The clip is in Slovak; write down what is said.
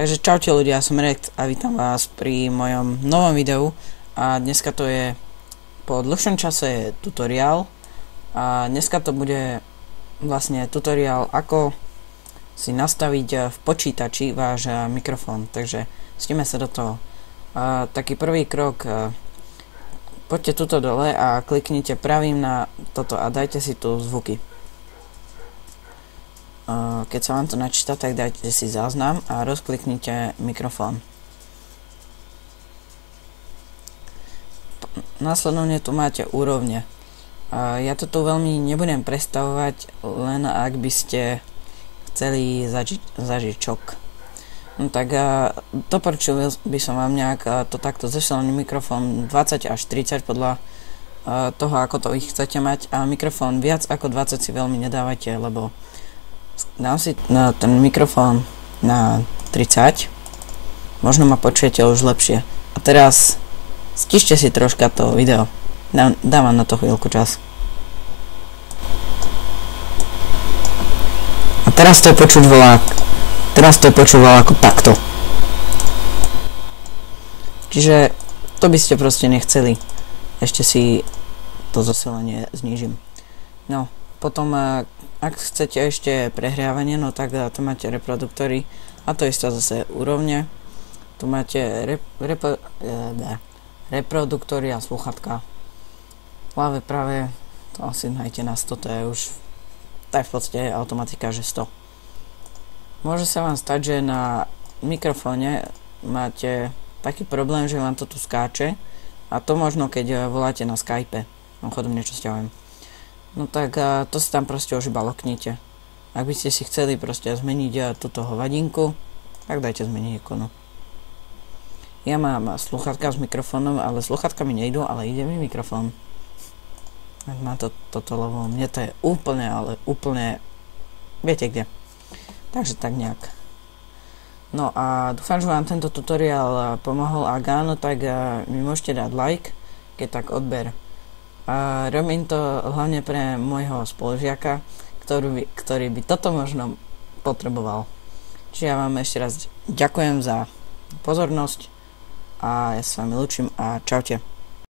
Takže čaute ľudia, som Rekt a vítam vás pri mojom novom videu a dneska to je po dlhšom čase tutoriál a dneska to bude vlastne tutoriál, ako si nastaviť v počítači váš mikrofón, takže pustíme sa do toho. Taký prvý krok, poďte tuto dole a kliknite pravým na toto a dajte si tu zvuky. Keď sa vám to načíta, tak dajte si záznam a rozkliknite mikrofón. Následovne tu máte úrovne. Ja to tu veľmi nebudem predstavovať, len ak by ste chceli zažiť šok. No tak doporučil by som vám nejak to takto zesilný mikrofón 20 až 30 podľa toho, ako to ich chcete mať, a mikrofón viac ako 20 si veľmi nedávajte, lebo dám si na ten mikrofón na 30, možno ma počujete už lepšie. A teraz stište si troška to video, dávam na to chvíľku čas. A teraz to je počuť volá ako takto. Čiže to by ste proste nechceli. Ešte si to zosilenie znížim. No, potom ak chcete ešte prehriávanie, no tak tu máte reproduktory a to isté zase úrovne. Tu máte reproduktory a sluchatka. Ľavé, pravé, to asi nájdete na 100, to je už v podstate automatika, že 100. Môže sa vám stať, že na mikrofóne máte taký problém, že vám to tu skáče, a to možno keď voláte na Skype, chodom niečo sťahujem. No tak to si tam proste už iba loknite. Ak by ste si chceli proste zmeniť túto hovadinku, tak dajte zmeniť ikonu. Ja mám sluchatka s mikrofónom, ale sluchatka mi nejdú, ale ide mi mikrofón. Tak má toto, lebo mne to je úplne, ale úplne, viete kde. Takže tak nejak. No a dúfam, že vám tento tutoriál pomohol. Ak áno, tak mi môžete dať like, keď tak odber. A robím to hlavne pre môjho spolužiaka, ktorý by toto možno potreboval. Čiže ja vám ešte raz ďakujem za pozornosť a ja sa s vami lúčim a čaute.